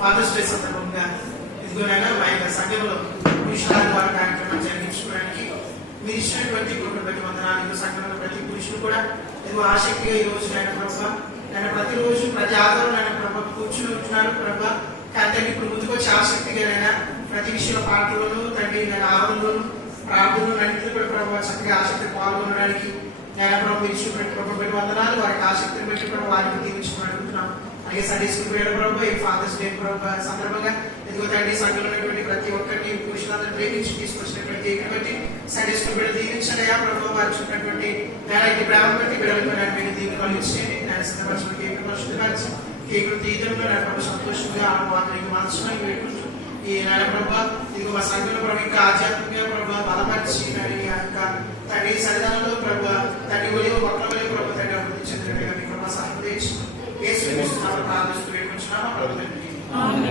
Fathers day సందర్భంగా ఇదిగోనైనా మా యొక్క సంఘంలో పురుషుల ద్వారా కార్యక్రమాన్ని జరిగించుకోవడానికి మీరు ఇచ్చినటువంటి ప్రతి వందనాలు. సంఘంలో ప్రతి పురుషులు కూడా ఇదిగో ఆసక్తిగా ఈ రోజు నాయన ప్రభావ నేను ప్రతిరోజు ప్రతి ఆధారం నాయన ప్రభావ కూర్చుని ఉంటున్నారు ప్రభావ. తండ్రి ఇప్పుడు ముందుకు వచ్చి ఆసక్తిగా నైనా ప్రతి విషయంలో పాటల్లోనూ తండ్రి నేను ఆవరణలోను ప్రార్థనలు అన్నింటిలో కూడా ప్రభావ చక్కగా ఆసక్తి పాల్గొనడానికి నేను ప్రభావ మీరు ఇచ్చినటువంటి ప్రభావ వందనాలు. వారికి ఆసక్తిని బట్టి ప్రభావ వారికి దీవించుకుని అడుగుతున్నాం. అలాగే సండే స్కూల్ వేయడం ప్రభావ ఈ ఫాదర్స్ డే ప్రభావ సందర్భంగా ఎదుగు తండ్రి సంఘంలో ఉన్నటువంటి ప్రతి ఒక్కరిని పురుషులందరూ ప్రేమించి తీసుకొచ్చినటువంటి ఇక్కడ బట్టి సండే స్కూల్ బిడ్డ దీవించడయా ప్రభావ వారు చూపినటువంటి నేలకి ప్రేమ బట్టి బిడ్డలకు మీరు దీవులు ఇచ్చేయండి. నేను సిద్ధపరచిన కేకులు శుద్ధపరచు కేకులు తీయడంలో నా ప్రభావ సంతోషంగా ఆత్మీయ మనసులో పెట్టుకుంటూ ఈ నాయన ప్రభావ ఇదిగో మా సంఘంలో ప్రభావ ఇంకా ఆధ్యాత్మికంగా ప్రభావ బలపరిచి ఇంకా తండ్రి సన్నిధానంలో ప్రభావ తండ్రి ఒలివ మొక్కల వల్ల ప్రభావ తండ్రి అభివృద్ధి చెందినట్టుగా మీ ప్రభావ సహాయం తెచ్చుకుని ప్రార్థిస్తూ వేడుకుంటున్నామా ప్రభు.